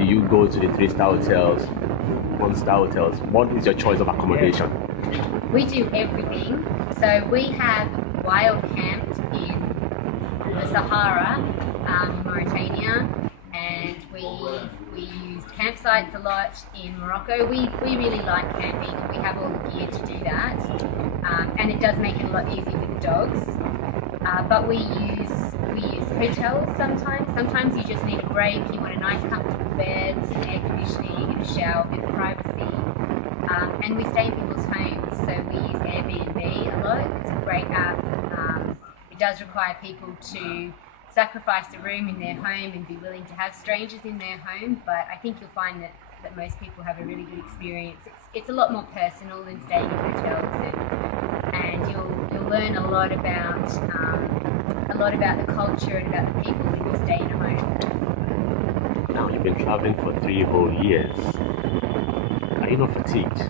do you go to the 3-star hotels, 1-star hotels? What is your choice of accommodation? We do everything. So we have wild camped in the Sahara, Mauritania, and we use campsites a lot in Morocco. We really like camping, and we have all the gear to do that. And it does make it a lot easier with the dogs. But we use hotels sometimes. Sometimes you just need a break. You want a nice, comfortable bed, some air conditioning, and a shower, a bit of privacy. And we stay in people's homes, so we use Airbnb a lot. It's a great app. It does require people to sacrifice a room in their home and be willing to have strangers in their home, but I think you'll find that most people have a really good experience. It's a lot more personal than staying in hotels, and you'll learn a lot about the culture and about the people when you stay in a home. Now, you've been traveling for 3 whole years. Are you not fatigued?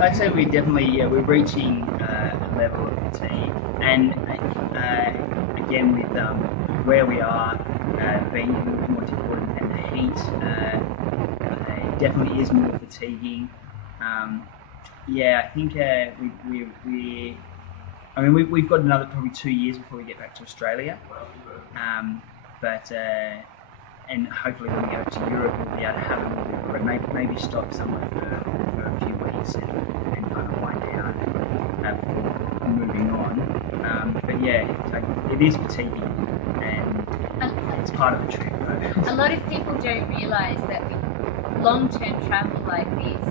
I'd say we're reaching a level of fatigue, and again with where we are being a little bit more difficult, and the heat it definitely is more fatiguing. I think we've got another probably 2 years before we get back to Australia, and hopefully when we go to Europe we'll be able to have a little bit of a break, maybe stop somewhere for a few weeks and kind of wind down before moving on. It is fatiguing, and it's part of the trip. A lot of people don't realise that with long-term travel like this,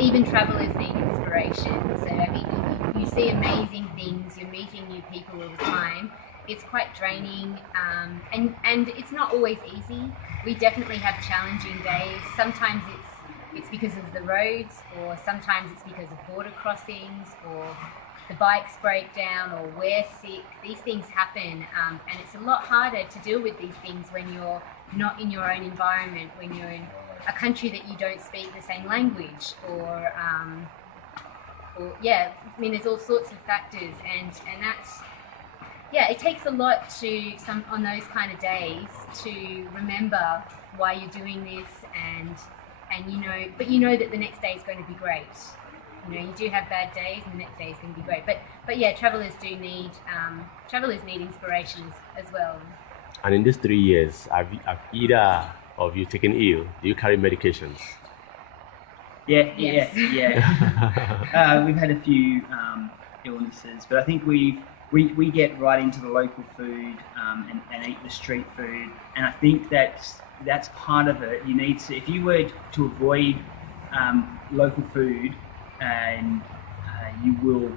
even travelers need inspiration. So I mean, you see amazing things, you're meeting new people all the time. It's quite draining, and it's not always easy. We definitely have challenging days. Sometimes it's because of the roads, or sometimes it's because of border crossings, or the bikes break down, or we're sick. These things happen, and it's a lot harder to deal with these things when you're not in your own environment, when you're in a country that you don't speak the same language, or there's all sorts of factors, and that's. Yeah, it takes a lot on those kind of days to remember why you're doing this, and but you know that the next day is going to be great. You do have bad days, and the next day is going to be great. But yeah, travelers need inspiration as well. And in these 3 years, have either of you taken ill? Do you carry medications? Yeah. We've had a few illnesses, but I think we get right into the local food and eat the street food, and I think that's part of it. You need to, if you were to avoid local food, and you'll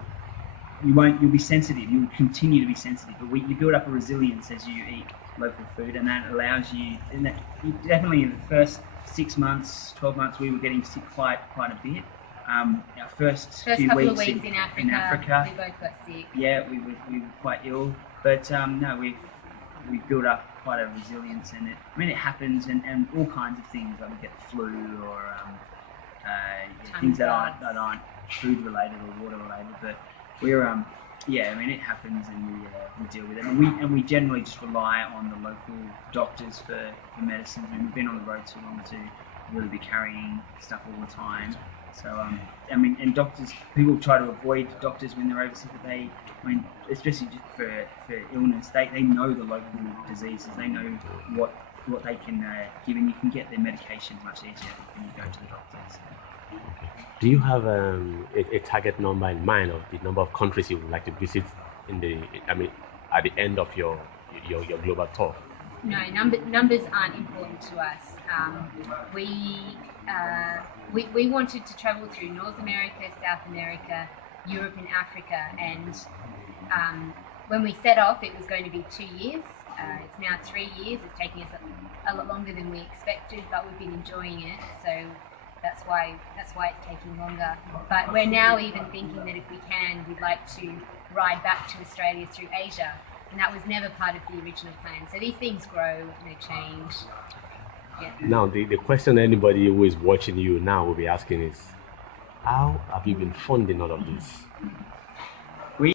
be sensitive. You'll continue to be sensitive, but you build up a resilience as you eat local food, and that allows you. Definitely in the first 6 months, 12 months, we were getting sick quite a bit. Our first few couple weeks of weeks in Africa, we both got sick. Yeah, we were quite ill, but we've built up quite a resilience, and it happens, and all kinds of things, like we get the flu, or things that aren't food related or water related, but we're it happens, and we deal with it, and we generally just rely on the local doctors for medicines. We've been on the road too long to really be carrying stuff all the time. So and doctors, people try to avoid doctors when they're overseas, but especially just for illness, they know the local diseases, they know what they can give, and you can get their medications much easier when you go to the doctors. Do you have a target number in mind of the number of countries you would like to visit at the end of your global tour? No, numbers aren't important to us. We wanted to travel through North America, South America, Europe, and Africa, and when we set off, it was going to be 2 years. It's now 3 years. It's taking us a lot longer than we expected, but we've been enjoying it. So that's why it's taking longer. But we're now even thinking that if we can, we'd like to ride back to Australia through Asia, and that was never part of the original plan. So these things grow, they change. Yeah. Now, the question anybody who is watching you now will be asking is, how have you been funding all of this?